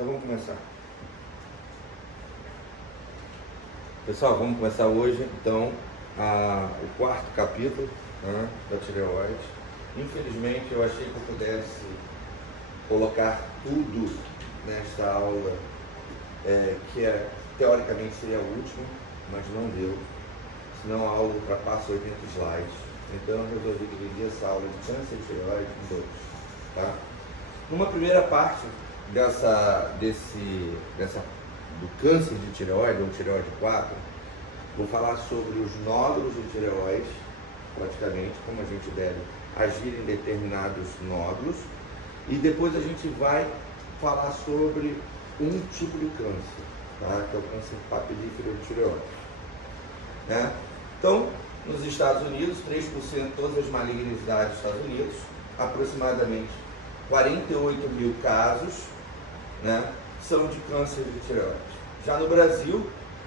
Então vamos começar. Pessoal, vamos começar hoje então o quarto capítulo, né, da tireoide. Infelizmente eu achei que eu pudesse colocar tudo nesta aula, que teoricamente seria a última, mas não deu, senão a aula ultrapassa 80 slides. Então eu resolvi dividir essa aula de câncer de tireoide em dois. Tá? Numa primeira parte do câncer de tireoide, ou tireoide 4, vou falar sobre os nódulos de tireoide, praticamente como a gente deve agir em determinados nódulos, e depois a gente vai falar sobre um tipo de câncer, tá? Que é o câncer papilífero de tireoide. Né? Então, nos Estados Unidos, 3% de todas as malignidades dos Estados Unidos, aproximadamente 48 mil casos, né, são de câncer de tireoide. Já no Brasil,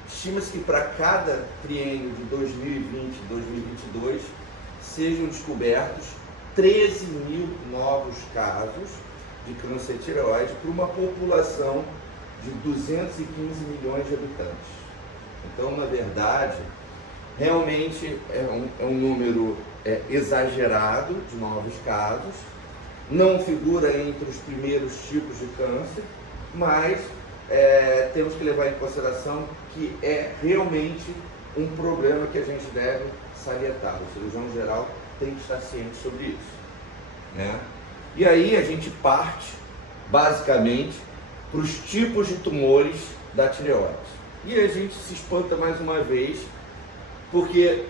estima-se que para cada triênio de 2020 e 2022 sejam descobertos 13 mil novos casos de câncer de tireoide para uma população de 215 milhões de habitantes. Então, na verdade, realmente é um número exagerado de novos casos, não figura entre os primeiros tipos de câncer, mas temos que levar em consideração que é realmente um problema que a gente deve salientar. O cirurgião geral tem que estar ciente sobre isso, né? E aí a gente parte, basicamente, para os tipos de tumores da tireoide. E a gente se espanta mais uma vez, porque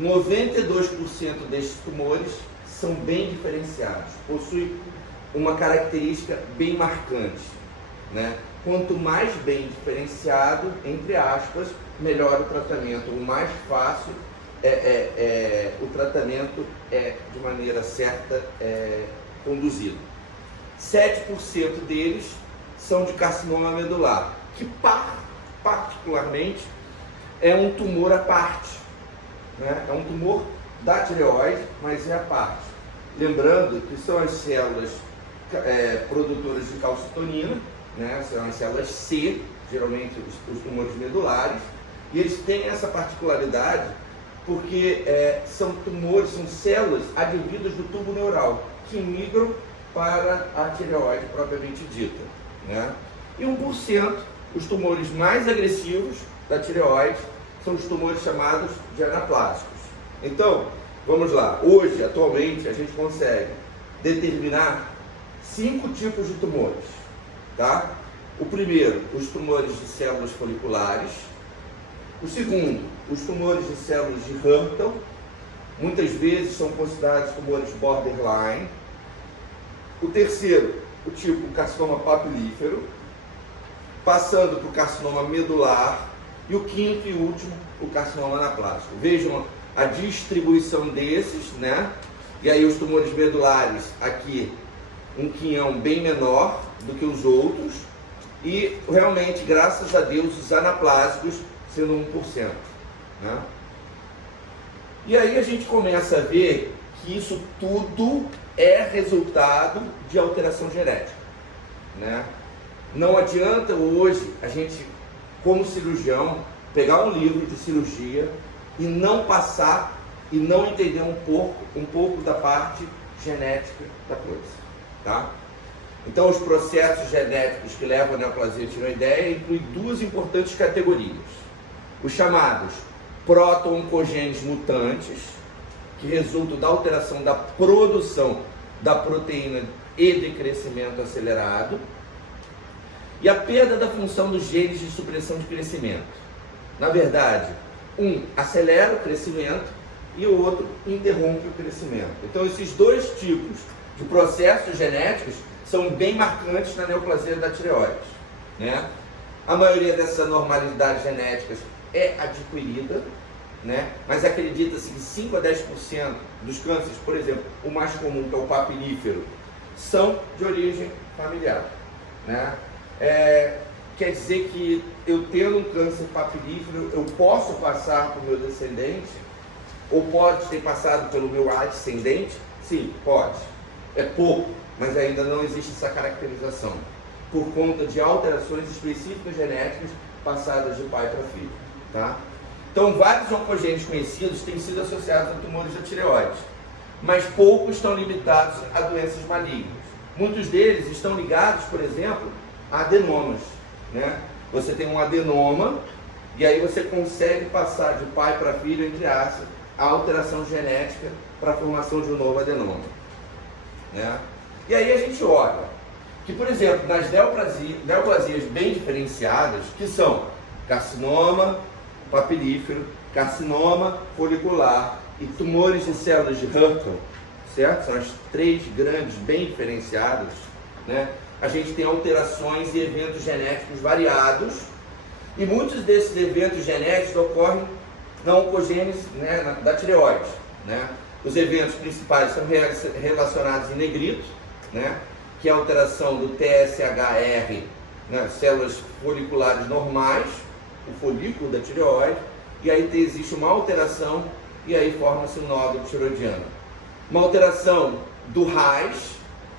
92% desses tumores são bem diferenciados, possuem uma característica bem marcante, né? Quanto mais bem diferenciado, entre aspas, melhor o tratamento. O mais fácil o tratamento de maneira certa conduzido. 7% deles são de carcinoma medular, que particularmente é um tumor à parte, né? É um tumor da tireoide, mas é à parte. Lembrando que são as células produtoras de calcitonina, né? São as células C, geralmente os tumores medulares, e eles têm essa particularidade porque são células advindas do tubo neural, que migram para a tireoide propriamente dita, né? E 1%, os tumores mais agressivos da tireoide, são os tumores chamados de anaplásicos. Então, vamos lá. Hoje, atualmente, a gente consegue determinar 5 tipos de tumores, tá? O primeiro, os tumores de células foliculares. O segundo, os tumores de células de Hampton. Muitas vezes são considerados tumores borderline. O terceiro, o tipo carcinoma papilífero, passando para o carcinoma medular. E o quinto e último, o carcinoma anaplástico. Vejam a distribuição desses, né? E aí os tumores medulares aqui, um quinhão bem menor do que os outros, e realmente, graças a Deus, os anaplásicos sendo 1%, né? E aí a gente começa a ver que isso tudo é resultado de alteração genética, né? Não adianta hoje a gente, como cirurgião, pegar um livro de cirurgia e não passar e não entender um pouco da parte genética da coisa, tá? Então, os processos genéticos que levam à neoplasia tireoideia incluem 2 importantes categorias: os chamados proto-oncogenes mutantes, que resultam da alteração da produção da proteína e de crescimento acelerado, e a perda da função dos genes de supressão de crescimento. Na verdade, um acelera o crescimento e o outro interrompe o crescimento. Então, esses 2 tipos de processos genéticos são bem marcantes na neoplasia da tireoide, né? A maioria dessas anormalidades genéticas é adquirida, né? Mas acredita-se que 5 a 10% dos cânceres, por exemplo, o mais comum, que é o papilífero, são de origem familiar, né? Quer dizer que eu tendo um câncer papilífero, eu posso passar para o meu descendente? Ou pode ter passado pelo meu ascendente? Sim, pode. É pouco, mas ainda não existe essa caracterização. por conta de alterações específicas genéticas passadas de pai para filho, tá? Então, vários oncogenes conhecidos têm sido associados a tumores da tireoide, mas poucos estão limitados a doenças malignas. Muitos deles estão ligados, por exemplo, a adenomas, né? Você tem um adenoma e aí você consegue passar de pai para filho, entre aspas, a alteração genética para a formação de um novo adenoma, né? E aí a gente olha que, por exemplo, nas neoplasias bem diferenciadas, que são carcinoma papilífero, carcinoma folicular e tumores de células de Hurton, certo? São as três grandes, bem diferenciadas, né? A gente tem alterações e eventos genéticos variados, e muitos desses eventos genéticos ocorrem na oncogênese, né, da tireoide, né? Os eventos principais são relacionados em negrito, né, que é a alteração do TSHR, né, células foliculares normais, o folículo da tireoide, e aí existe uma alteração e aí forma-se um nódulo tiroidiano. Uma alteração do RAS,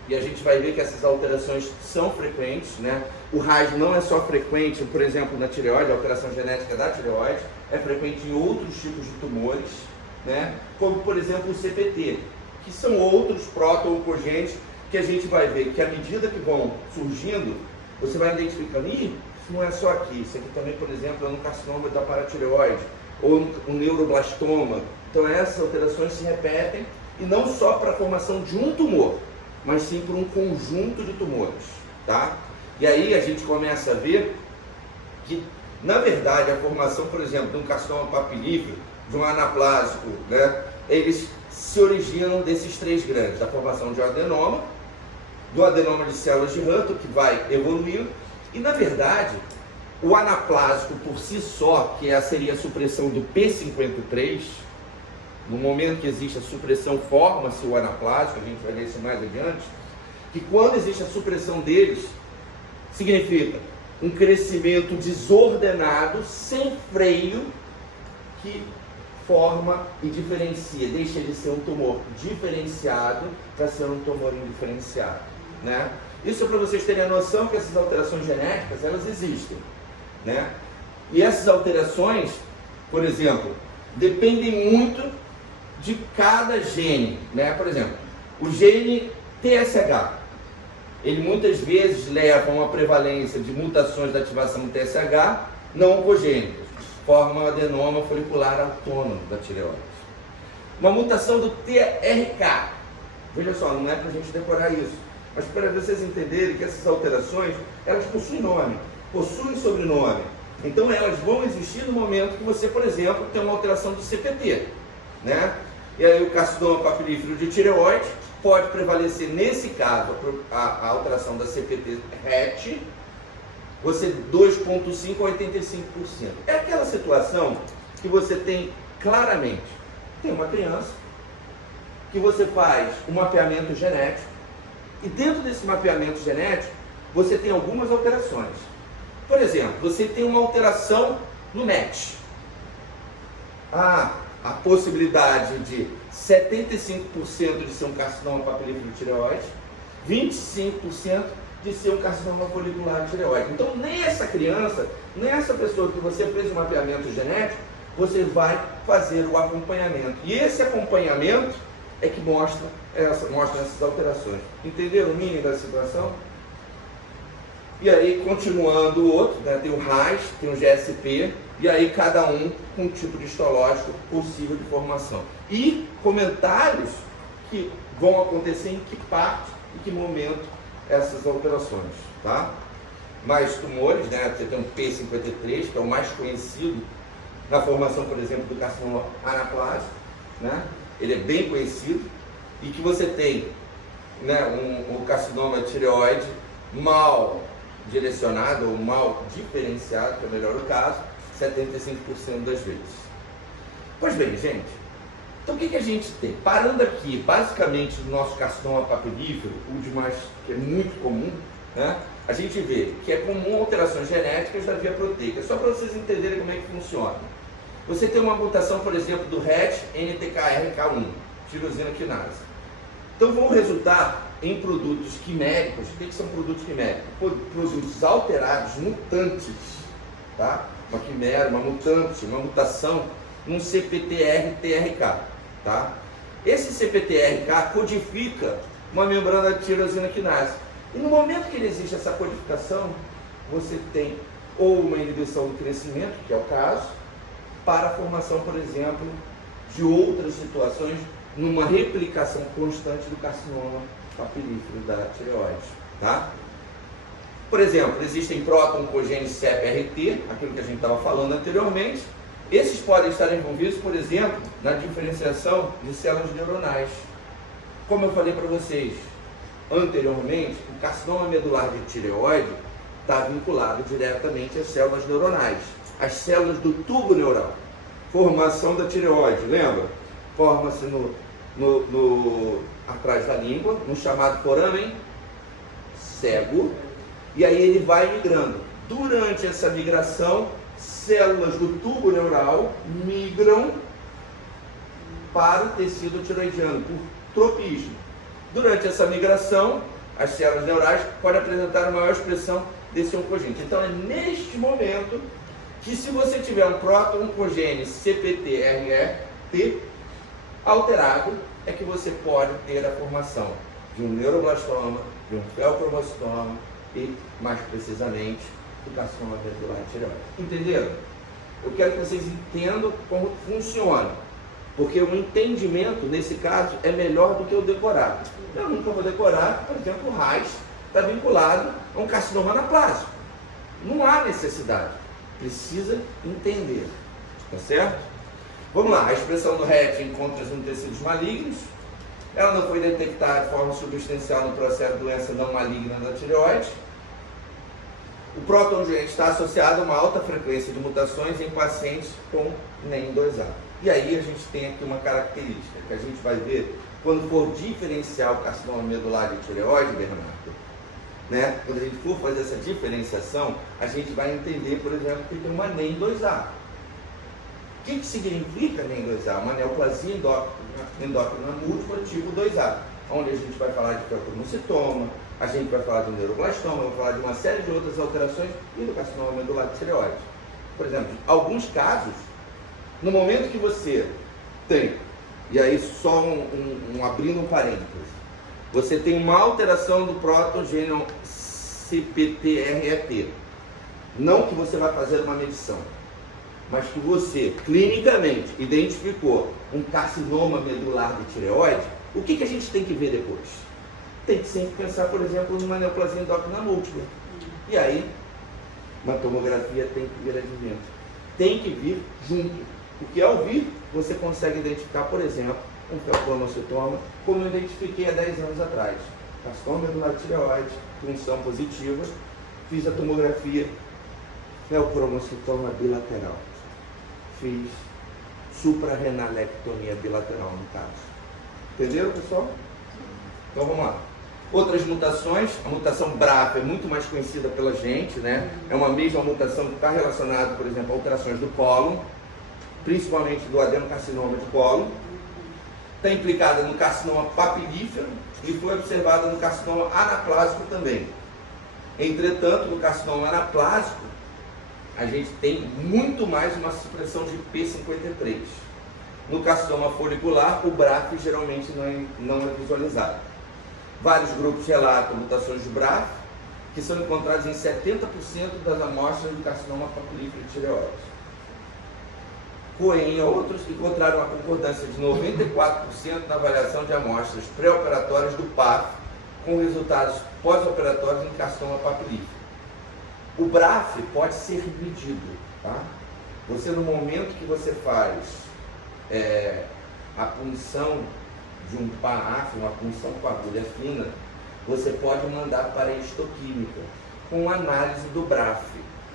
e a gente vai ver que essas alterações são frequentes, né? O RAS não é só frequente, por exemplo, na tireoide, a alteração genética da tireoide, é frequente em outros tipos de tumores, né? Como, por exemplo, o CPT, que são outros proto-oncogenes que a gente vai ver que à medida que vão surgindo, você vai identificando, isso não é só aqui, isso aqui também, por exemplo, é no carcinoma da paratireoide, ou no neuroblastoma. Então essas alterações se repetem, e não só para a formação de um tumor, mas sim por um conjunto de tumores, tá? E aí a gente começa a ver que, na verdade, a formação, por exemplo, de um carcinoma papilífero, de um anaplásico, né, eles se originam desses três grandes, da formação de um adenoma, do adenoma de células de Hurton, que vai evoluindo, e, na verdade, o anaplásico por si só, que seria a supressão do P53, no momento que existe a supressão, forma-se o anaplásico, a gente vai ver isso mais adiante, que quando existe a supressão deles, significa um crescimento desordenado, sem freio, que forma e diferencia, deixa de ser um tumor diferenciado para ser um tumor indiferenciado, né? Isso é para vocês terem a noção que essas alterações genéticas, elas existem, né? E essas alterações, por exemplo, dependem muito de cada gene, né? Por exemplo, o gene TSH, ele muitas vezes leva a uma prevalência de mutações da ativação do TSH não oncogênicas, forma um adenoma folicular autônomo da tireoide. Uma mutação do TRK, veja só, não é para a gente decorar isso, mas para vocês entenderem que essas alterações, elas possuem nome, possuem sobrenome. Então elas vão existir no momento que você, por exemplo, tem uma alteração do CPT, né? E aí o carcinoma papilífero de tireoide pode prevalecer, nesse caso, a alteração da CPT-RET, você 2,5% a 85%. É aquela situação que você tem claramente, tem uma criança, que você faz um mapeamento genético, e dentro desse mapeamento genético, você tem algumas alterações. Por exemplo, você tem uma alteração no MET. A possibilidade de 75% de ser um carcinoma papilífero de tireoide, 25% de ser um carcinoma folicular de tireoide. Então, nessa criança, nessa pessoa que você fez o mapeamento genético, você vai fazer o acompanhamento. E esse acompanhamento é que mostra essas alterações. Entenderam o mínimo da situação? E aí, continuando o outro, né, tem o RAS, tem o GSP, e aí cada um com um tipo de histológico possível de formação. E comentários que vão acontecer em que parte e que momento essas alterações, tá? Mais tumores, né? Você tem um P53, que é o mais conhecido na formação, por exemplo, do carcinoma anaplásico, né? Ele é bem conhecido, e que você tem, né, um carcinoma tireoide mal direcionado ou mal diferenciado, que é melhor o caso, 75% das vezes. Pois bem, gente, então o que a gente tem? Parando aqui, basicamente, no nosso carcinoma papilífero, o de mais, que é muito comum, né? A gente vê que é comum alterações genéticas da via proteica, só para vocês entenderem como é que funciona. Você tem uma mutação, por exemplo, do RET NTKRK1, tirosina quinase. Então vão resultar em produtos quiméricos. O que são produtos quiméricos? Produtos alterados, mutantes, tá? Uma quimera, uma mutante, uma mutação num CPTR-TRK, tá? Esse CPTRK codifica uma membrana de tirosina quinase. E no momento que ele existe essa codificação, você tem ou uma inibição do crescimento, que é o caso, para a formação, por exemplo, de outras situações, numa replicação constante do carcinoma papilífero da tireoide, tá? Por exemplo, existem proto-oncogenes CEP-RT, aquilo que a gente estava falando anteriormente. Esses podem estar envolvidos, por exemplo, na diferenciação de células neuronais. Como eu falei para vocês anteriormente, o carcinoma medular de tireoide está vinculado diretamente às células neuronais, as células do tubo neural. Formação da tireoide, lembra? Forma-se atrás da língua, no chamado foramen cego, e aí ele vai migrando. Durante essa migração, células do tubo neural migram para o tecido tiroidiano, por tropismo. Durante essa migração, as células neurais podem apresentar uma maior expressão desse oncogene. Então é neste momento que, se você tiver um proto-oncogene CPT-RET alterado, é que você pode ter a formação de um neuroblastoma, de um feocromocitoma e, mais precisamente, do carcinoma medular de tireoide. Entenderam? Eu quero que vocês entendam como funciona, porque o entendimento, nesse caso, é melhor do que o decorado. Eu nunca vou decorar, por exemplo, o RAIS está vinculado a um carcinoma anaplásico. Não há necessidade. Precisa entender. Tá certo? Vamos lá. A expressão do RET encontra-se em tecidos malignos. Ela não foi detectada de forma substancial no processo de doença não maligna da tireoide. O proto-oncogenes está associado a uma alta frequência de mutações em pacientes com NEM2A. E aí a gente tem aqui uma característica que a gente vai ver quando for diferenciar o carcinoma medular de tireoide, Bernardo, né? Quando a gente for fazer essa diferenciação, a gente vai entender, por exemplo, que tem uma NEM2A. O que significa NEM2A? Uma neoplasia endócrina múltipla tipo 2A, onde a gente vai falar de feocromocitoma, a gente vai falar do neuroblastoma, vai falar de uma série de outras alterações e do carcinoma medular de tireoide. Por exemplo, alguns casos, no momento que você tem, e aí só abrindo um parênteses, você tem uma alteração do proto-gênio CPT-RET. Não que você vai fazer uma medição, mas que você clinicamente identificou um carcinoma medular de tireoide, o que a gente tem que ver depois? Tem que sempre pensar, por exemplo, numa neoplasia endócrina múltipla. E aí, uma tomografia tem que vir advento. Tem que vir junto. Porque ao vir, você consegue identificar, por exemplo, um feocromocitoma, como eu identifiquei há 10 anos atrás. Carcinoma medular de tireoide, função positiva, fiz a tomografia, feocromocitoma bilateral. Fiz suprarrenalectomia bilateral no caso. Entenderam, pessoal? Então vamos lá. Outras mutações, a mutação BRAF é muito mais conhecida pela gente, né? É uma mesma mutação que está relacionada, por exemplo, a alterações do cólon, principalmente do adenocarcinoma de cólon. Está implicada no carcinoma papilífero e foi observada no carcinoma anaplásico também. Entretanto, no carcinoma anaplásico, a gente tem muito mais uma supressão de P53. No carcinoma folicular, o BRAF geralmente não é visualizado. Vários grupos relatam mutações de BRAF, que são encontradas em 70% das amostras do carcinoma papilífero de tireoide. Cohen e outros encontraram uma concordância de 94% na avaliação de amostras pré-operatórias do PAF, com resultados pós-operatórios em carcinoma papilífero. O BRAF pode ser medido, tá? Você, no momento que você faz a punção de um PAF, uma punção com agulha fina, você pode mandar para a histoquímica com análise do BRAF.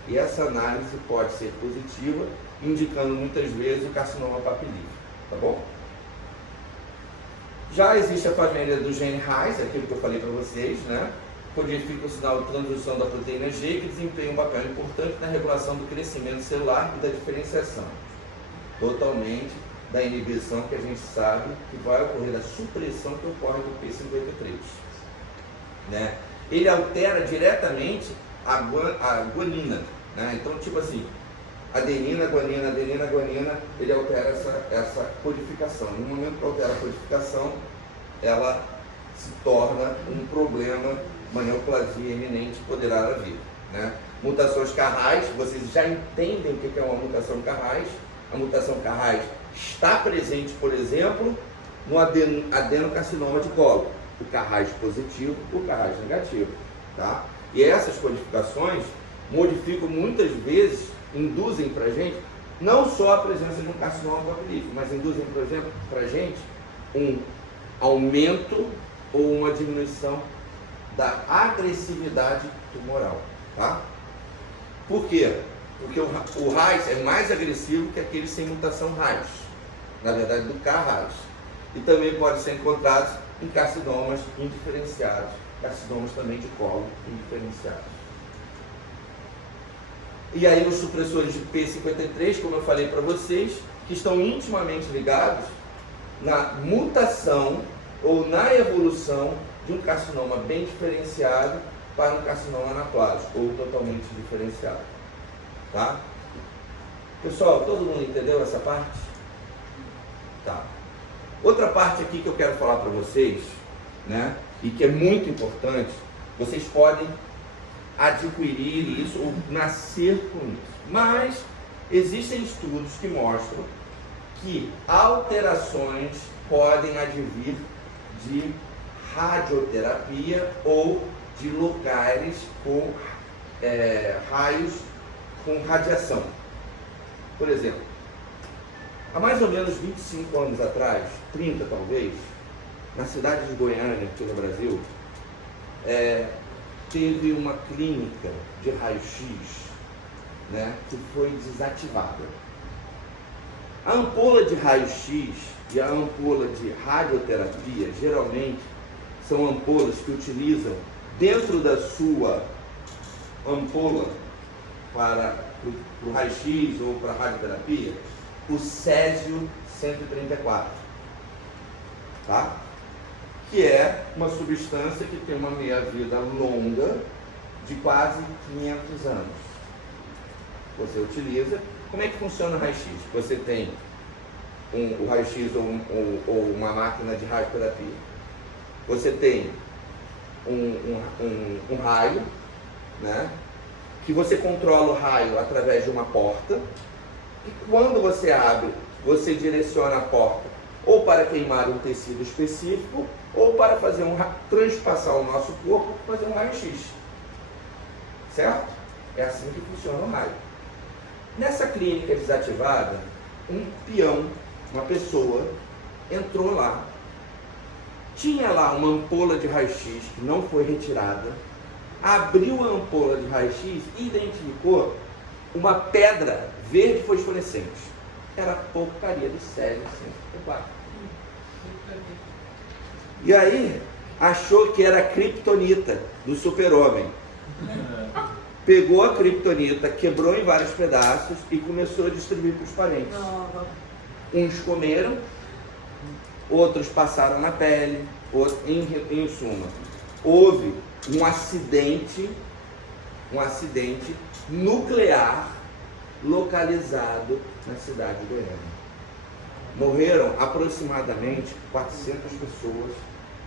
E essa análise pode ser positiva, indicando muitas vezes o carcinoma papilífero, tá bom? Já existe a família do gene RAIS, aquilo que eu falei para vocês, né? Codifica o sinal de transdução da proteína G, que desempenha um papel importante na regulação do crescimento celular e da diferenciação, totalmente da inibição que a gente sabe que vai ocorrer, da supressão que ocorre do P53. né? Ele altera diretamente a guanina, né? Então, tipo assim, adenina, guanina, ele altera essa codificação. No momento que altera a codificação, ela se torna um problema, uma neoplasia iminente poderá vir, né? Mutações Carrais, vocês já entendem o que é uma mutação Carrais. A mutação Carrais está presente, por exemplo, no adenocarcinoma de colo, o Carrais positivo, o Carrais negativo, tá? E essas codificações modificam muitas vezes, induzem para a gente, não só a presença de um carcinoma papilífero, mas induzem para a gente um aumento ou uma diminuição da agressividade tumoral, tá? Por quê? Porque o RAIS é mais agressivo que aquele sem mutação RAIS, na verdade do K-RAIS. E também pode ser encontrados em carcinomas indiferenciados, carcinomas também de colo indiferenciados. E aí os supressores de P53, como eu falei para vocês, que estão intimamente ligados na mutação ou na evolução de um carcinoma bem diferenciado para um carcinoma anaplásico ou totalmente diferenciado. Tá? Pessoal, todo mundo entendeu essa parte? Tá. Outra parte aqui que eu quero falar para vocês, né, e que é muito importante, vocês podem adquirir isso ou nascer com isso. Mas existem estudos que mostram que alterações podem advir de radioterapia ou de locais com raios com radiação. Por exemplo, há mais ou menos 25 anos atrás, 30 talvez, na cidade de Goiânia, aqui no Brasil, teve uma clínica de raio-x, né, que foi desativada. A ampola de raio-x e a ampola de radioterapia, geralmente, são ampolas que utilizam dentro da sua ampola para o raio-x ou para a radioterapia, o césio 134, tá? Que é uma substância que tem uma meia-vida longa de quase 500 anos. Você utiliza. Como é que funciona o raio-x? Você tem o raio-x ou uma máquina de radioterapia. Você tem um raio, né, que você controla o raio através de uma porta, e quando você abre, você direciona a porta ou para queimar um tecido específico, ou para fazer transpassar o nosso corpo, fazer um raio-x. Certo? É assim que funciona o raio. Nessa clínica desativada, um peão, uma pessoa, entrou lá, tinha lá uma ampola de raio-x que não foi retirada, abriu a ampola de raio-x e identificou uma pedra verde fosforescente. Era a porcaria do césio 134. E aí, achou que era a criptonita do super-homem. Pegou a criptonita, quebrou em vários pedaços e começou a distribuir para os parentes. Uns comeram, outros passaram na pele, outros, em suma. Houve um acidente nuclear localizado na cidade de Goiânia. Morreram aproximadamente 400 pessoas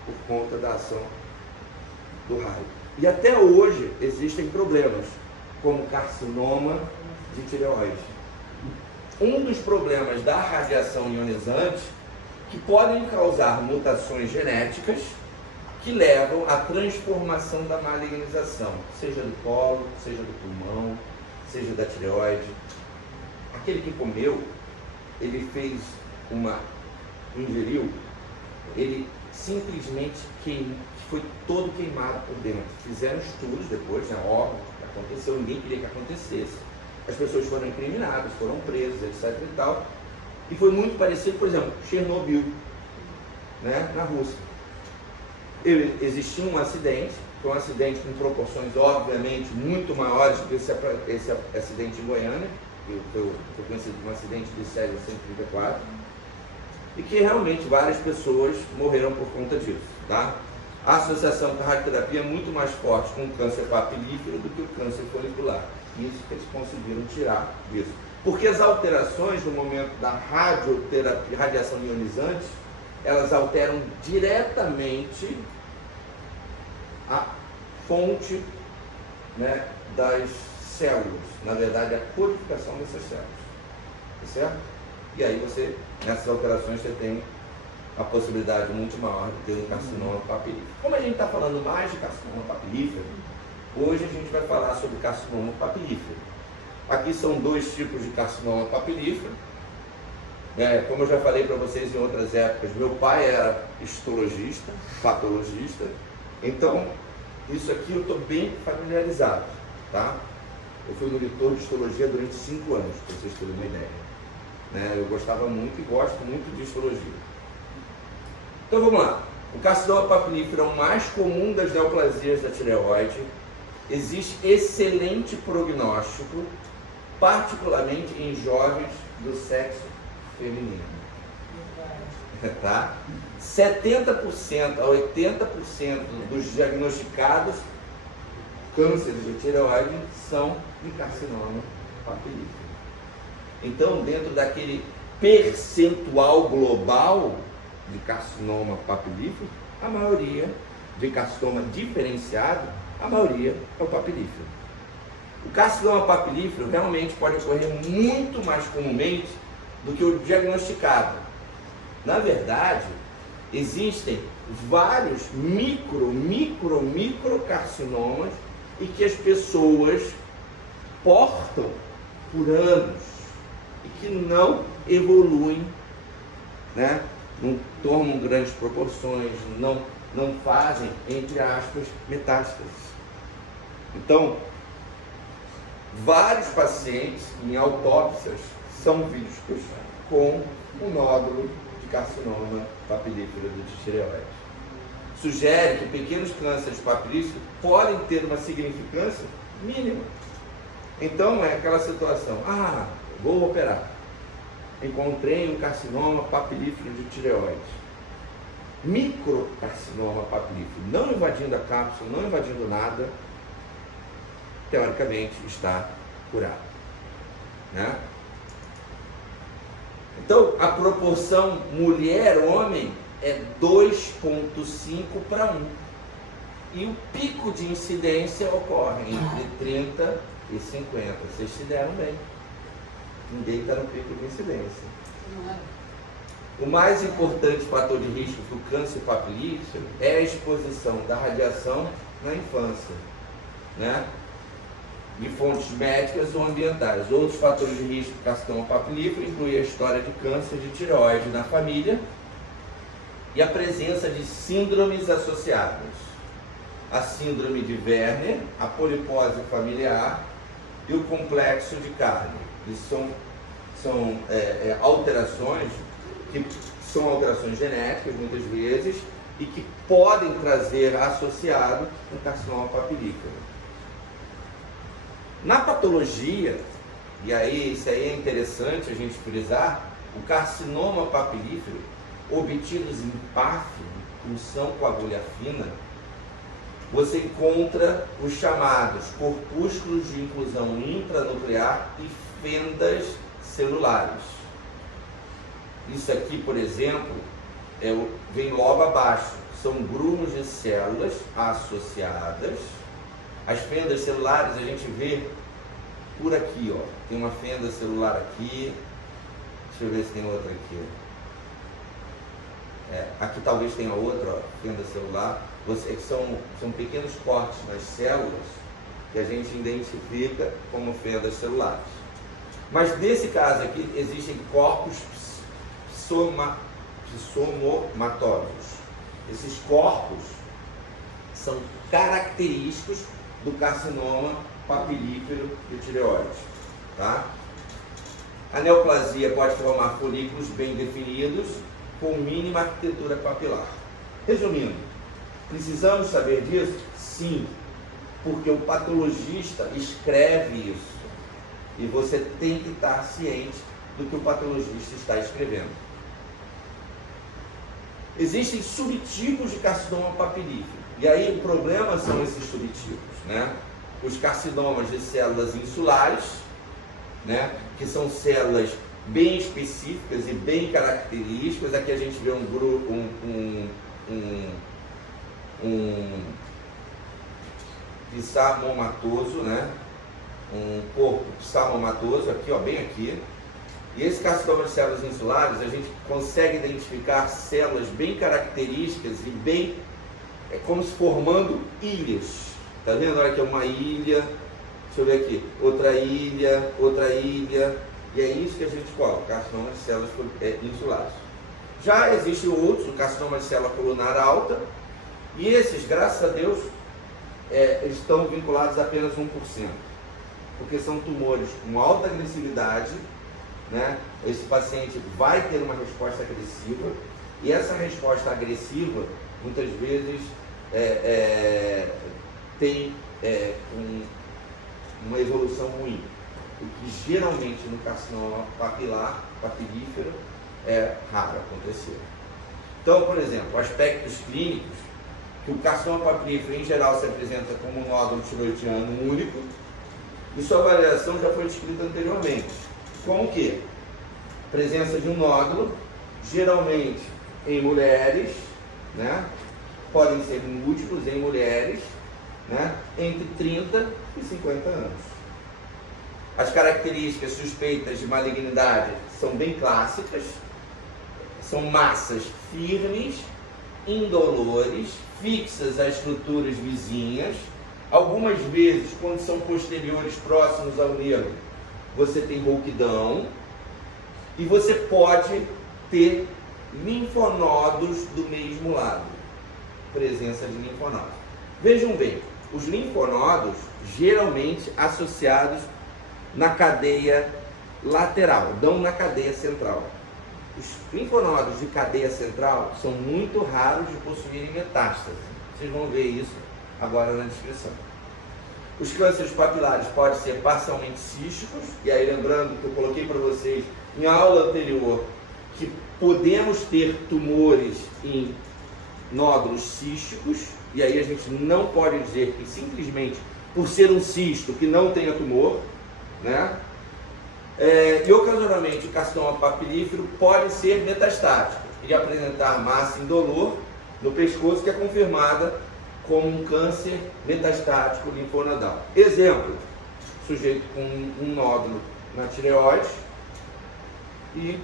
por conta da ação do raio. E até hoje existem problemas, como carcinoma de tireoide. Um dos problemas da radiação ionizante que podem causar mutações genéticas que levam à transformação da malignização, seja do colo, seja do pulmão, seja da tireoide. Aquele que comeu, ele fez ingeriu, ele simplesmente foi todo queimado por dentro. Fizeram estudos depois, né? Óbvio, aconteceu, ninguém queria que acontecesse. As pessoas foram incriminadas, foram presas, etc e tal. E foi muito parecido, por exemplo, Chernobyl, né? Na Rússia. Existia um acidente, foi um acidente com proporções, obviamente, muito maiores do que esse acidente em Goiânia, que foi conhecido como acidente de césio 134, e que realmente várias pessoas morreram por conta disso, tá? a associação com a radioterapia é muito mais forte com o câncer papilífero do que o câncer folicular. Isso que eles conseguiram tirar disso. Porque as alterações no momento da radioterapia, radiação ionizante, elas alteram diretamente a fonte, né, das células, na verdade a codificação dessas células, tá certo? E aí você, nessas alterações, você tem a possibilidade muito maior de ter um carcinoma papilífero. Como a gente está falando mais de carcinoma papilífero, hoje a gente vai falar sobre carcinoma papilífero. Aqui são dois tipos de carcinoma papilífero. Como eu já falei para vocês em outras épocas, meu pai era histologista, patologista, então isso aqui eu estou bem familiarizado, tá? Eu fui monitor de histologia durante 5 anos, para vocês terem uma ideia. Eu gostava muito e gosto muito de histologia. Então vamos lá. O carcinoma papilífero é o mais comum das neoplasias da tireoide. Existe excelente prognóstico, particularmente em jovens do sexo feminino. Tá? 70% a 80% dos diagnosticados cânceres de tireoide são de carcinoma papilífero. Então, dentro daquele percentual global de carcinoma papilífero, a maioria de carcinoma diferenciado, a maioria é o papilífero. O carcinoma papilífero realmente pode ocorrer muito mais comumente do que o diagnosticado. Na verdade, existem vários microcarcinomas e que as pessoas portam por anos e que não evoluem, né? Não tomam grandes proporções, não fazem, entre aspas, metástases. Então, vários pacientes em autópsias são vistos com um nódulo de carcinoma papilífero de tireoide. Sugere que pequenos cânceres papilíferos podem ter uma significância mínima. Então é aquela situação, vou operar. Encontrei um carcinoma papilífero de tireoide. Microcarcinoma papilífero, não invadindo a cápsula, não invadindo nada, teoricamente está curado, né? Então a proporção mulher-homem é 2,5 para 1. E o pico de incidência ocorre entre 30 e 50. Vocês se deram bem. Ninguém está no pico de incidência. O mais importante fator de risco para o câncer papilífero é a exposição da radiação na infância, né? De fontes médicas ou ambientais. Outros fatores de risco para carcinoma papilífero incluem a história de câncer de tireoide na família e a presença de síndromes associadas. A síndrome de Werner, a polipose familiar e o complexo de Carne. Isso são alterações que são alterações genéticas, muitas vezes, e que podem trazer associado um carcinoma papilífero. Na patologia, e aí isso aí é interessante a gente frisar, o carcinoma papilífero, obtidos em PAF, punção com agulha fina, você encontra os chamados corpúsculos de inclusão intranuclear e fendas celulares. Isso aqui, por exemplo, vem logo abaixo. São grumos de células associadas. As fendas celulares a gente vê por aqui, ó. Tem uma fenda celular aqui. Deixa eu ver se tem outra aqui. Aqui talvez tenha outra, ó, fenda celular. São pequenos cortes nas células que a gente identifica como fendas celulares. Mas nesse caso aqui existem corpos psomatosos. Esses corpos são característicos do carcinoma papilífero de tireoide, tá? A neoplasia pode formar folículos bem definidos com mínima arquitetura papilar. Resumindo, precisamos saber disso? Sim, porque o patologista escreve isso e você tem que estar ciente do que o patologista está escrevendo. Existem subtipos de carcinoma papilífero. E aí o problema são esses subtipos, né? Os carcinomas de células insulares, né? Que são células bem específicas e bem características. Aqui a gente vê um psammomatoso, né? Um corpo psammomatoso, aqui, ó, bem aqui. E esse carcinoma de células insulares, a gente consegue identificar células bem características e bem, como se formando ilhas. Tá vendo? Olha aqui, uma ilha, deixa eu ver aqui, outra ilha, e é isso que a gente coloca, carcinoma de células insulares. Já existem outros, o carcinoma de célula colunar alta, e esses, graças a Deus, estão vinculados a apenas 1%, porque são tumores com alta agressividade, né? Esse paciente vai ter uma resposta agressiva, e essa resposta agressiva, muitas vezes, tem uma evolução ruim, o que geralmente no carcinoma papilífero é raro acontecer. Então, por exemplo, aspectos clínicos, que o carcinoma papilífero em geral se apresenta como um nódulo tiroidiano único, e sua variação já foi descrita anteriormente. Como que? Presença de um nódulo, geralmente em mulheres, né? Podem ser múltiplos em mulheres, né? Entre 30 e 50 anos. As características suspeitas de malignidade são bem clássicas, são massas firmes, indolores, fixas a estruturas vizinhas. Algumas vezes, quando são posteriores, próximos ao nervo, você tem rouquidão, e você pode ter linfonodos do mesmo lado, presença de linfonodos. Vejam bem, os linfonodos geralmente associados na cadeia lateral, não na cadeia central. Os linfonodos de cadeia central são muito raros de possuírem metástase. Vocês vão ver isso agora na descrição. Os cânceres papilares podem ser parcialmente císticos, e aí lembrando que eu coloquei para vocês em aula anterior que podemos ter tumores em nódulos císticos, e aí a gente não pode dizer que simplesmente por ser um cisto que não tenha tumor, né? E ocasionalmente o carcinoma papilífero pode ser metastático e apresentar massa indolor no pescoço, que é confirmada como um câncer metastático linfonodal. Exemplo, sujeito com um nódulo na tireoide e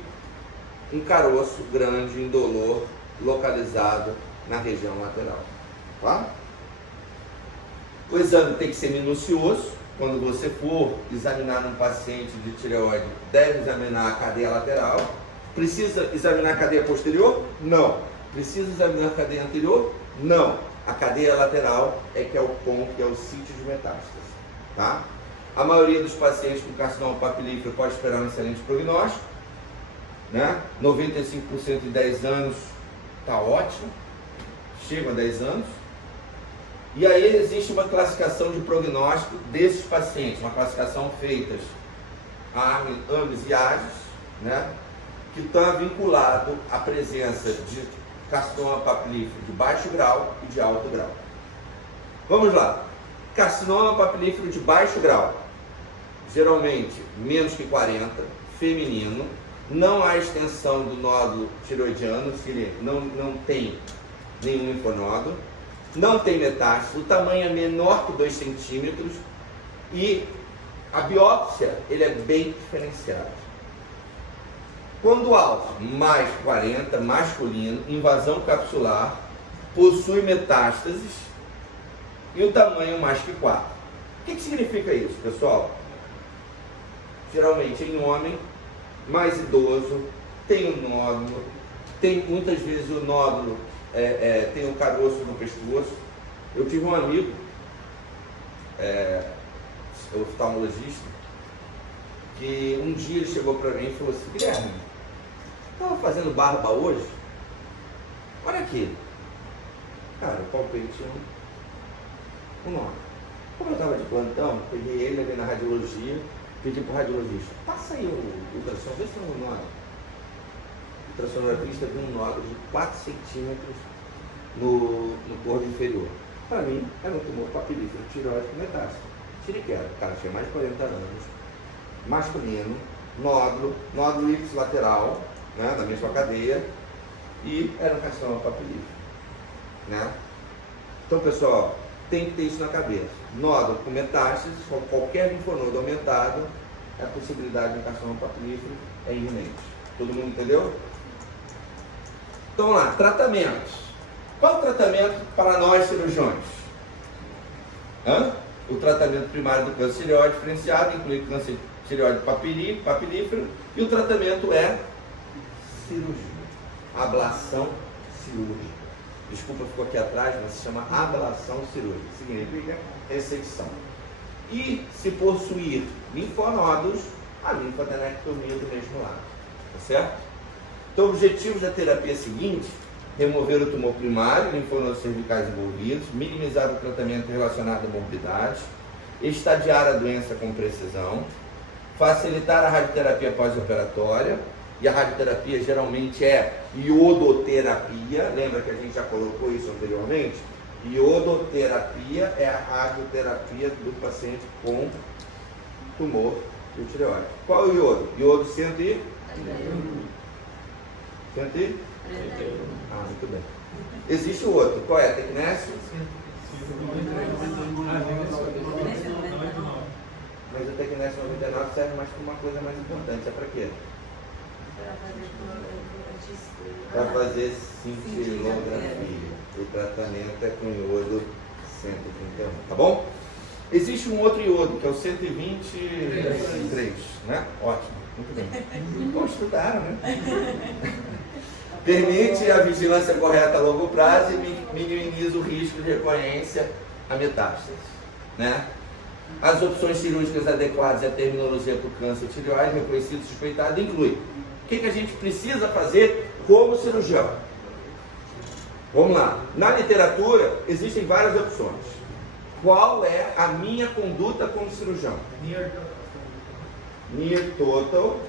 um caroço grande, indolor, localizado na região lateral. Tá? O exame tem que ser minucioso. Quando você for examinar um paciente de tireoide, deve examinar a cadeia lateral. Precisa examinar a cadeia posterior? Não. Precisa examinar a cadeia anterior? Não. A cadeia lateral é que é o ponto, que é o sítio de metástase. Tá? A maioria dos pacientes com carcinoma papilífero pode esperar um excelente prognóstico, né? 95% em 10 anos está ótimo, chega a 10 anos. E aí existe uma classificação de prognóstico desses pacientes, uma classificação feita a AMES e AGES, né? Que está vinculado à presença de carcinoma papilífero de baixo grau e de alto grau. Vamos lá. Carcinoma papilífero de baixo grau, geralmente menos que 40, feminino, não há extensão do nódulo tiroidiano, se ele não tem nenhum linfonodo, não tem metástase, o tamanho é menor que 2 centímetros e a biópsia ele é bem diferenciado. Quando alto, mais 40, masculino, invasão capsular, possui metástases e o tamanho mais que 4. O que significa isso, pessoal? Geralmente em homem, mais idoso, tem um nódulo, tem muitas vezes o nódulo, tem um caroço no pescoço. Eu tive um amigo, oftalmologista, que um dia ele chegou para mim e falou assim: Guilherme, estava fazendo barba hoje? Olha aqui. Cara, eu palpei um nódulo. Como eu estava de plantão, peguei ele ali na radiologia, pedi para o radiologista: passa aí o ultrassom, vê se tem um nódulo. O ultrassonografista viu um nódulo de 4 centímetros no corpo inferior. Para mim, era um tumor papilífero tireoide com metástase. Tiriquera, o cara tinha mais de 40 anos, masculino, nódulo ipsilateral, né, na mesma cadeia, e era um carcinoma papilífero, né? Então, pessoal, tem que ter isso na cabeça. Nódulo com metástase, com qualquer linfonodo aumentado, a possibilidade de um carcinoma papilífero é iminente. Todo mundo entendeu? Então, vamos lá, tratamentos. Qual o tratamento para nós cirurgiões? O tratamento primário do câncer tireoide diferenciado inclui câncer tireoide papilífero, e o tratamento é cirurgia, ablação cirúrgica. Desculpa, ficou aqui atrás, mas se chama ablação cirúrgica, significa ressecção. E se possuir linfonodos, a linfadenectomia do mesmo lado, tá certo? Então, objetivos da terapia seguinte: remover o tumor primário, linfonodos cervicais envolvidos, minimizar o tratamento relacionado à morbidade, estadiar a doença com precisão, facilitar a radioterapia pós-operatória, e a radioterapia geralmente é iodoterapia, lembra que a gente já colocou isso anteriormente? Iodoterapia é a radioterapia do paciente com tumor de tireoide. Qual é o iodo? Iodo 100 Ah, muito bem. Existe o outro. Qual é? Tecnésio? Mas o Tecnésio 99 serve mais para uma coisa mais importante. É para quê? Para fazer cintilografia. O tratamento é com iodo 131, tá bom? Existe um outro iodo, que é o 123, né? Ótimo, muito bem. Bom, estudaram, né? Permite a vigilância correta a longo prazo e minimiza o risco de recorrência a metástase, né? As opções cirúrgicas adequadas e a terminologia para o câncer tireoide reconhecido e suspeitado inclui o que a gente precisa fazer como cirurgião. Vamos lá. Na literatura existem várias opções. Qual é a minha conduta como cirurgião? Near total,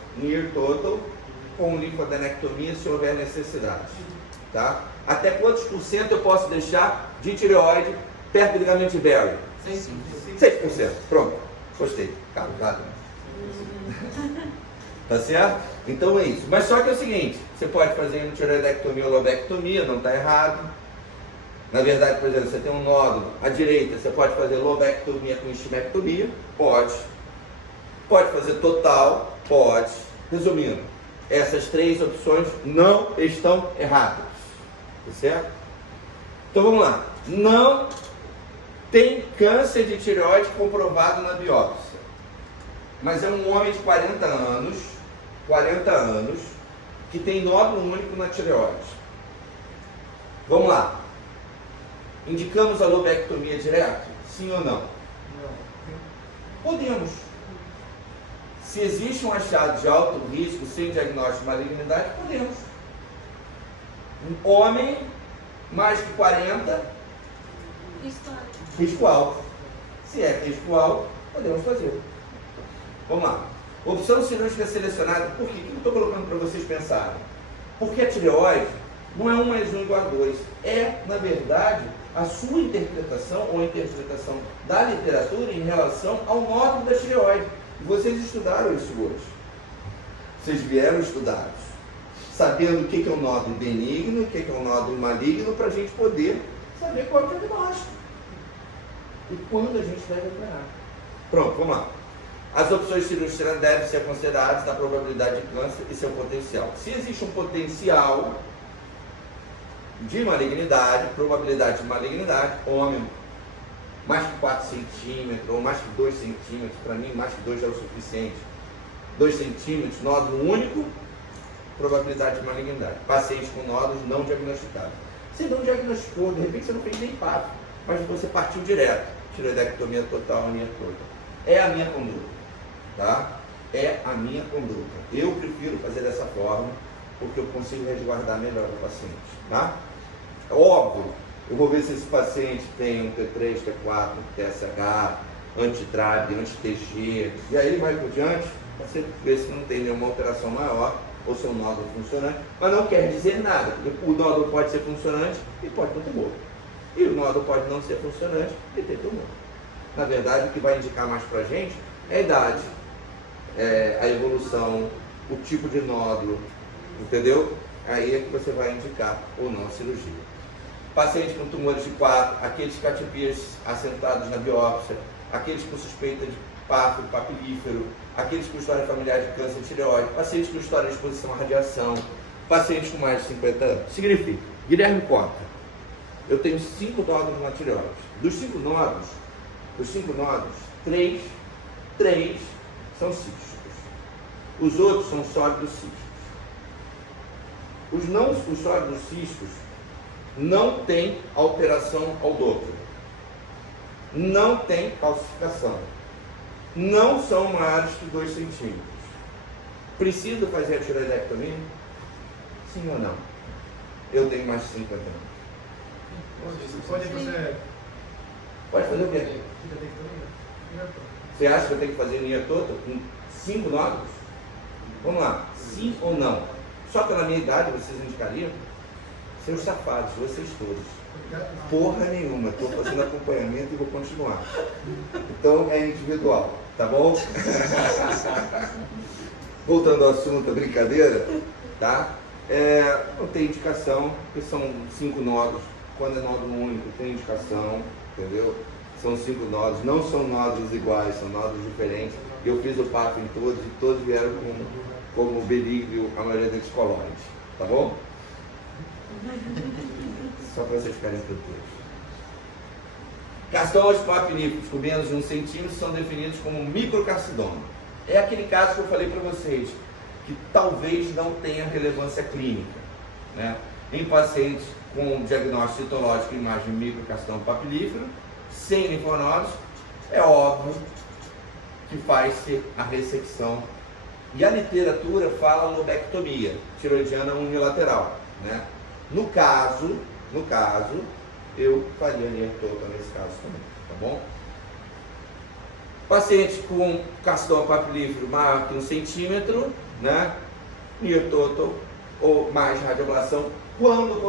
com linfadenectomia se houver necessidade, tá? Até quantos % eu posso deixar de tireoide perto do ligamento de Berry? 6%. Pronto. Gostei. Carregado. Tá certo? Então é isso. Mas só que é o seguinte, você pode fazer tireoidectomia ou lobectomia, não está errado. Na verdade, por exemplo, você tem um nódulo à direita, você pode fazer lobectomia com estimectomia? Pode. Pode fazer total? Pode. Resumindo, essas três opções não estão erradas, tá certo? Então vamos lá. Não tem câncer de tireoide comprovado na biópsia, mas é um homem de 40 anos, que tem nódulo único na tireoide. Vamos lá. Indicamos a lobectomia direto? Sim ou não? Podemos. Se existe um achado de alto risco sem diagnóstico de malignidade, podemos. Um homem mais de 40, risco alto. Se é risco alto, podemos fazer. Vamos lá. Opção cirúrgica selecionada, por quê? O que eu estou colocando para vocês pensarem? Porque a tireoide não é 1 mais 1 igual a 2. É, na verdade, a sua interpretação ou a interpretação da literatura em relação ao nódulo da tireoide. E vocês estudaram isso hoje. Vocês vieram estudados, sabendo o que é um nódulo benigno, o que é um nódulo maligno, para a gente poder saber qual é o diagnóstico e quando a gente deve operar. Pronto, vamos lá. As opções cirúrgicas devem ser consideradas na probabilidade de câncer e seu potencial. Se existe um potencial de malignidade, probabilidade de malignidade, homem mais que 4 centímetros ou mais que 2 centímetros, para mim mais que 2 já é o suficiente. 2 centímetros, nódulo único, probabilidade de malignidade. Paciente com nódulos não diagnosticados. Você não diagnosticou, de repente você não fez nem papo, mas você partiu direto. Tireoidectomia total, a minha toda. É a minha conduta, tá? É a minha conduta. Eu prefiro fazer dessa forma, porque eu consigo resguardar melhor o paciente, tá? Óbvio, eu vou ver se esse paciente tem um T3, T4, TSH, anti-TRAB, anti-TG, e aí ele vai por diante, você vê se não tem nenhuma alteração maior, ou se o nódulo funcionante, mas não quer dizer nada, porque o nódulo pode ser funcionante e pode ter tumor. E o nódulo pode não ser funcionante e ter tumor. Na verdade, o que vai indicar mais para a gente é a idade, a evolução, o tipo de nódulo, entendeu? Aí é que você vai indicar ou não a cirurgia. Paciente com tumores de 4, aqueles catipias assentados na biópsia, aqueles com suspeita de páfilo papilífero, aqueles com história familiar de câncer de tireoide, pacientes com história de exposição à radiação, pacientes com mais de 50 anos. Significa, Guilherme Cota, eu tenho 5 nódulos na tireoide. Dos 5 nódulos, 3 são císticos. Os outros são sólidos císticos. Os sólidos císticos não têm alteração ao Doppler, não tem calcificação, não são maiores que 2 centímetros. Precisa fazer a tireoidectomia? Sim ou não? Eu tenho mais de 50 anos. Pode fazer o quê? Você acha que eu tenho que fazer linha toda com 5 nódulos? Vamos lá, sim ou não? Só pela minha idade vocês indicariam? Seus safados, vocês todos. Porra nenhuma, estou fazendo acompanhamento e vou continuar. Então é individual, tá bom? Voltando ao assunto, a brincadeira, tá? Não tem indicação, porque são 5 nódulos. Quando é nódulo único, tem indicação, entendeu? São 5 nódulos, não são nódulos iguais, são nódulos diferentes. Eu fiz o papo em todos e todos vieram como benigno, a maioria deles colóides, tá bom? Só para vocês ficarem tranquilos. Carcinomas papilíferos com menos de 1 centímetro são definidos como microcarcinoma. É aquele caso que eu falei para vocês, que talvez não tenha relevância clínica, né? Em pacientes com diagnóstico citológico e imagem de microcarcinoma papilífero, sem linfonodos, é óbvio que faz-se a ressecção. E a literatura fala lobectomia tiroidiana unilateral, né? No caso, eu faria linfoma nesse caso também, tá bom? Paciente com carcinoma papilífero maior que 1 centímetro, né? Niertoto ou mais radioablação, quando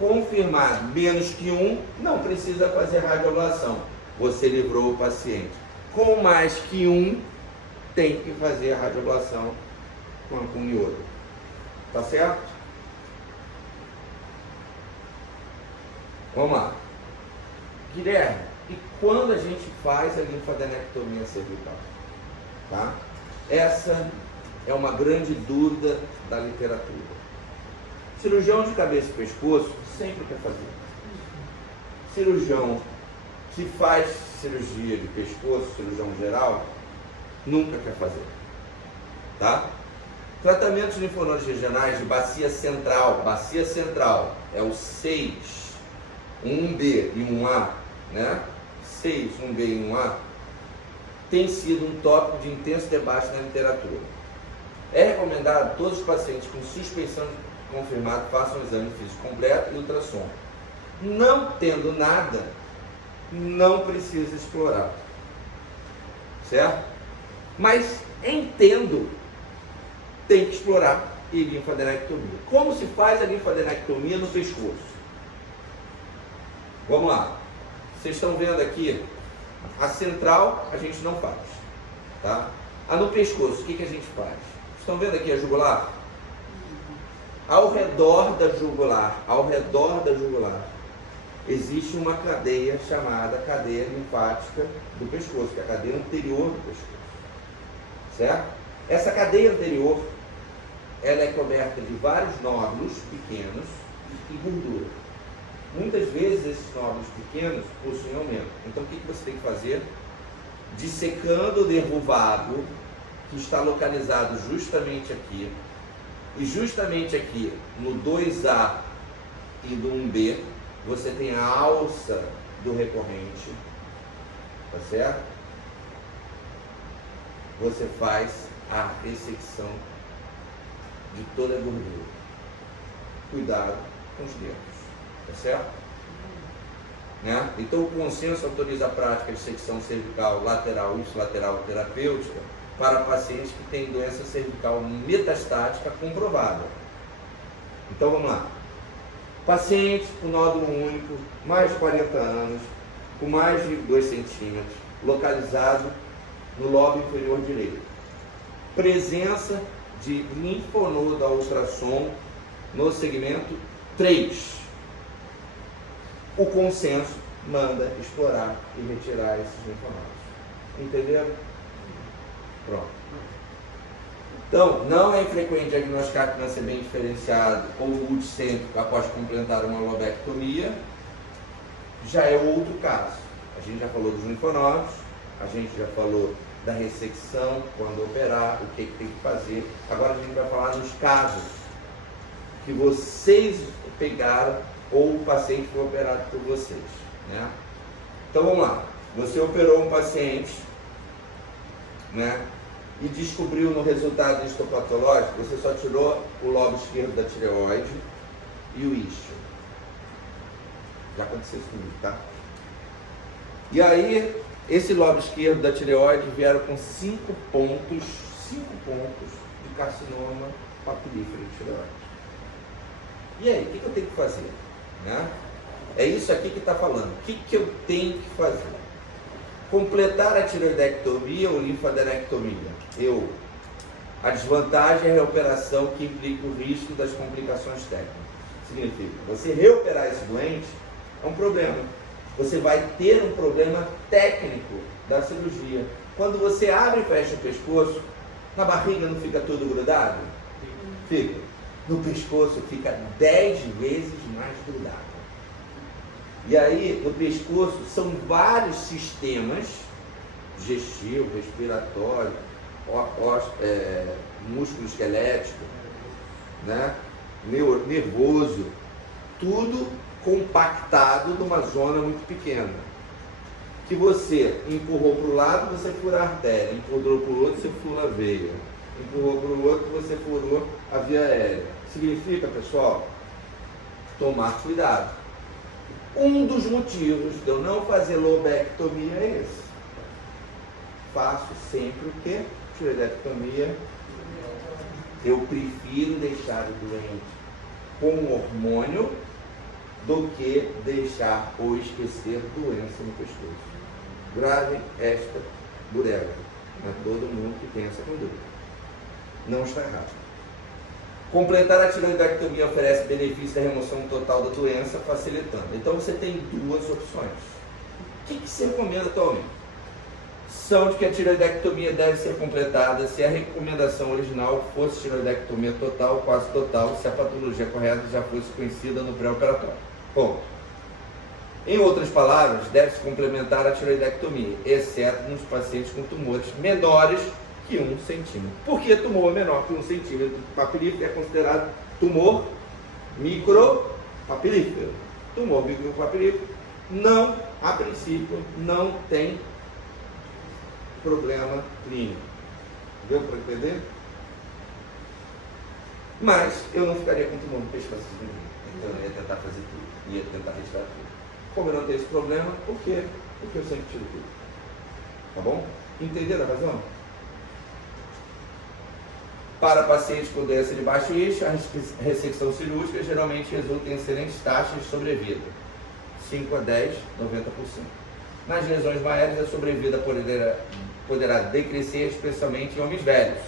confirmar menos que 1, não precisa fazer radioablação. Você livrou o paciente. Com mais que 1, tem que fazer a radioablação com iodo. Tá certo? Vamos lá. Guilherme, e quando a gente faz a linfadenectomia cervical? Tá? Essa é uma grande dúvida da literatura. Cirurgião de cabeça e pescoço sempre quer fazer. Cirurgião que faz cirurgia de pescoço, cirurgião geral, nunca quer fazer. Tá? Tratamentos de linfonodos regionais de bacia central é o 6, 1B e 1A, né? 6, 1B e 1A, tem sido um tópico de intenso debate na literatura. É recomendado que todos os pacientes com suspeição confirmada façam um exame físico completo e ultrassom. Não tendo nada, não precisa explorar. Certo? Mas entendo, tem que explorar e linfadenectomia. Como se faz a linfadenectomia no pescoço? Vamos lá. Vocês estão vendo aqui, a central a gente não faz, tá? No pescoço, o que a gente faz? Estão vendo aqui a jugular? Ao redor da jugular, existe uma cadeia chamada cadeia linfática do pescoço, que é a cadeia anterior do pescoço, certo? Essa cadeia anterior, ela é coberta de vários nódulos pequenos e gordura. Muitas vezes esses nódulos pequenos possuem aumento. Então o que você tem que fazer? Dissecando o nervo vago, que está localizado justamente aqui, e justamente aqui no 2A e no 1B, você tem a alça do recorrente, tá certo? Você faz a ressecção de toda a gordura. Cuidado com os dedos. Tá certo? Né? Então o consenso autoriza a prática de secção cervical lateral e ipsilateral terapêutica para pacientes que têm doença cervical metastática comprovada. Então vamos lá. Paciente com nódulo único, mais de 40 anos, com mais de 2 centímetros, localizado no lobo inferior direito. Presença de linfonodo a ultrassom no segmento 3. O consenso manda explorar e retirar esses linfonodos. Entenderam? Pronto. Então, não é infrequente diagnosticar câncer bem diferenciado ou multicêntrico após completar uma lobectomia. Já é outro caso. A gente já falou dos linfonodos, a gente já falou da ressecção, quando operar, o que tem que fazer. Agora a gente vai falar dos casos que vocês pegaram ou o paciente foi operado por vocês, né? Então vamos lá. Você operou um paciente, né? E descobriu no resultado histopatológico, você só tirou o lobo esquerdo da tireoide e o isquio. Já aconteceu isso comigo, tá? E aí, esse lobo esquerdo da tireoide vieram com 5 pontos de carcinoma papilífero de tireoide. E aí, o que eu tenho que fazer? Né? É isso aqui que está falando. O que eu tenho que fazer? Completar a tireoidectomia ou linfadenectomia? A desvantagem é a reoperação que implica o risco das complicações técnicas. Significa, você reoperar esse doente é um problema. Você vai ter um problema técnico da cirurgia. Quando você abre e fecha o pescoço, na barriga não fica tudo grudado? Fica. No pescoço fica 10 vezes mais grudado. E aí, no pescoço, são vários sistemas, digestivo, respiratório, músculo esquelético, né? Nervoso, tudo compactado numa zona muito pequena. Que você empurrou para o lado, você fura a artéria, empurrou para o outro, você fura a veia, empurrou para o outro, você furou a via aérea. Significa, pessoal, tomar cuidado. Um dos motivos de eu não fazer lobectomia é esse. Faço sempre o quê? Tireoidectomia. Eu prefiro deixar o doente com hormônio do que deixar ou esquecer doença no pescoço. Grave esta burela. Não é todo mundo que tem essa conduta. Não está errado. Completar a tireoidectomia oferece benefício da remoção total da doença, facilitando. Então você tem duas opções. O que se recomenda atualmente? São de que a tireoidectomia deve ser completada se a recomendação original fosse tireoidectomia total, quase total, se a patologia correta já fosse conhecida no pré-operatório. Ponto. Em outras palavras, deve-se complementar a tireoidectomia, exceto nos pacientes com tumores menores que 1 centímetro. Por que tumor menor que 1 centímetro? Papilífero é considerado tumor micropapilífero. Tumor micropapilífero não, a princípio, não tem problema clínico. Deu para entender? Mas eu não ficaria com tumor no pescoço. Então eu ia tentar fazer tudo. Ia tentar retirar tudo. Como eu não tenho esse problema, por quê? Porque eu sempre tiro tudo. Tá bom? Entenderam a razão? Para pacientes com doença de baixo isquio, a ressecção cirúrgica geralmente resulta em excelentes taxas de sobrevida, 5 a 10, 90%. Nas lesões maiores, a sobrevida poderá decrescer, especialmente em homens velhos.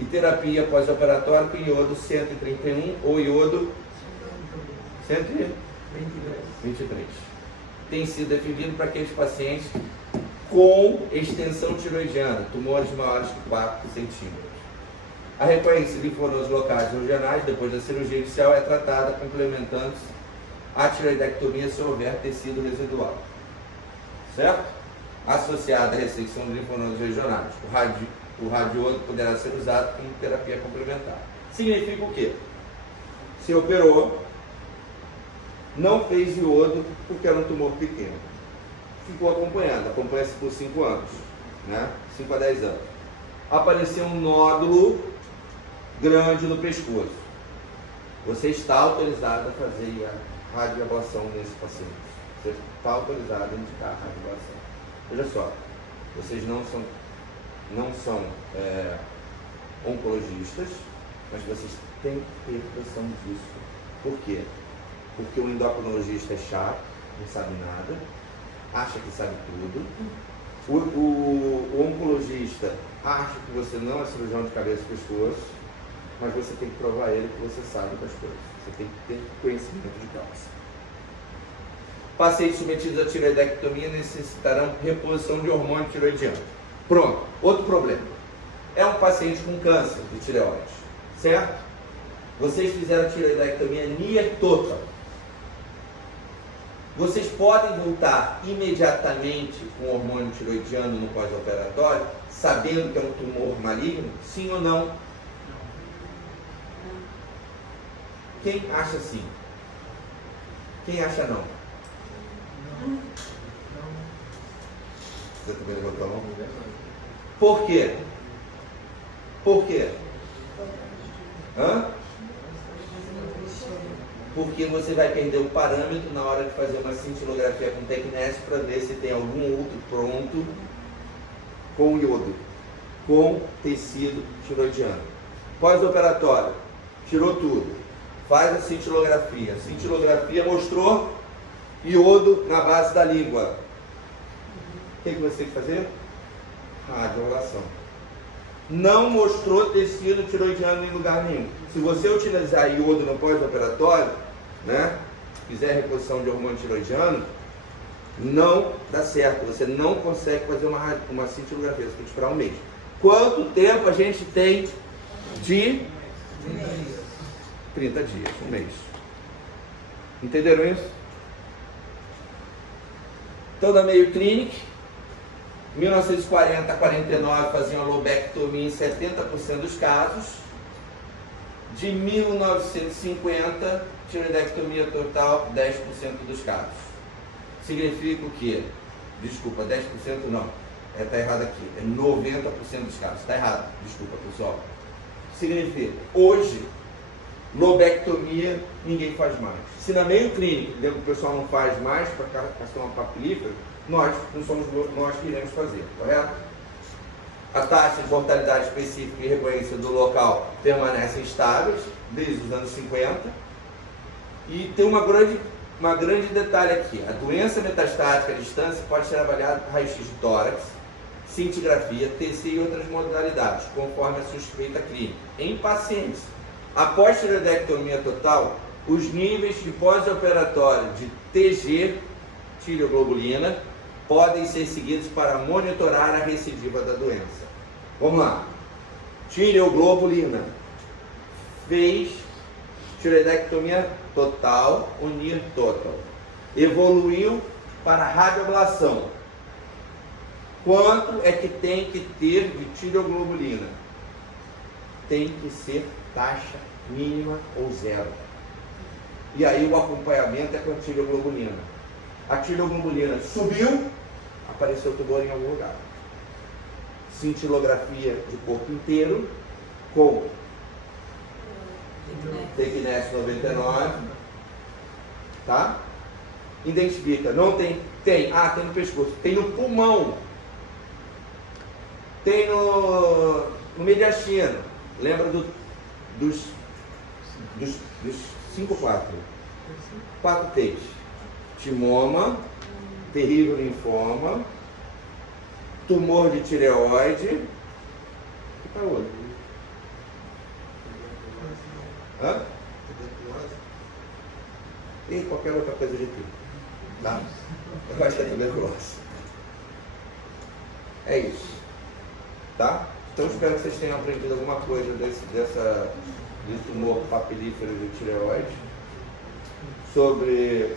E terapia pós-operatória com iodo 131 ou iodo 123. Tem sido definido para aqueles pacientes com extensão tiroidiana, tumores maiores que 4 centímetros. A recorrência de linfonodos locais regionais, depois da cirurgia inicial, é tratada complementando-se a tireoidectomia se houver tecido residual. Certo? Associada à ressecção de linfonodos regionais, o radiodo poderá ser usado como terapia complementar. Significa o quê? Se operou, não fez iodo porque era um tumor pequeno. Ficou acompanhando, acompanha-se por 5 anos, né? 5 a 10 anos. Apareceu um nódulo grande no pescoço. Você está autorizado a fazer a radioablação nesse paciente. Você está autorizado a indicar a radioablação. Veja só, vocês não são oncologistas, mas vocês têm que ter noção disso. Por quê? porque o endocrinologista é chato, não sabe nada, acha que sabe tudo. O oncologista acha que você não é cirurgião de cabeça e pescoço, mas você tem que provar a ele que você sabe das coisas. Você tem que ter conhecimento de causa. Pacientes submetidos à tireoidectomia necessitarão reposição de hormônio tireoidiano. Pronto, outro problema. É um paciente com câncer de tireoide, certo? Vocês fizeram tireoidectomia near total. Vocês podem voltar imediatamente com hormônio tireoidiano no pós-operatório, sabendo que é um tumor maligno? Sim ou não? Quem acha sim? Quem acha não? Você também levantou a mão? Por quê? Por quê? Hã? Porque você vai perder o parâmetro na hora de fazer uma cintilografia com tecnésio para ver se tem algum outro pronto com iodo, com tecido tiroidiano. Pós-operatório, tirou tudo, faz a cintilografia. A cintilografia mostrou iodo na base da língua. O que você tem que fazer? Radioablação. Não mostrou tecido tiroidiano em lugar nenhum. Se você utilizar iodo no pós-operatório, né, fizer reposição de hormônio tiroidiano, não dá certo. Você não consegue fazer uma cintilografia. Você tem que esperar um mês. Quanto tempo a gente tem de 30 dias, um mês. Entenderam isso? Então, da Mayo Clinic, 1940 a 49 faziam lobectomia em 70% dos casos. De 1950, tireoidectomia total, 10% dos casos. Significa o quê? Desculpa, 10% não. Está errado aqui. É 90% dos casos. Está errado. Desculpa, pessoal. Significa, hoje, lobectomia ninguém faz mais. Se na Mayo Clinic, lembra que o pessoal não faz mais para carcinoma papilífero, nós não somos nós que iremos fazer, correto? A taxa de mortalidade específica e reconhecida do local permanecem estáveis desde os anos 50. E tem uma grande detalhe aqui. A doença metastática à distância pode ser avaliada por raio-x de tórax, cintigrafia, TC e outras modalidades, conforme a suspeita clínica. Em pacientes após tireoidectomia total, os níveis de pós-operatório de TG, tireoglobulina, podem ser seguidos para monitorar a recidiva da doença. Vamos lá. Tireoglobulina. Fez tireoidectomia total, unir total. Evoluiu para radioablação. Quanto é que tem que ter de tireoglobulina? Tem que ser taxa mínima ou zero. E aí o acompanhamento é com a tireoglobulina. A tireoglobulina subiu, apareceu tumor em algum lugar. Cintilografia de corpo inteiro com Tecnes 99, tá? Identifica, não tem, tem no pescoço, tem no pulmão, tem no mediastino. Lembra dos 4 T's: timoma, terrível linfoma, tumor de tireoide, e para outro. Hã? E qualquer outra coisa de tipo. Tá? Eu acho que é tuberculose. É isso. Tá? Então espero que vocês tenham aprendido alguma coisa desse tumor papilífero de tireoide, sobre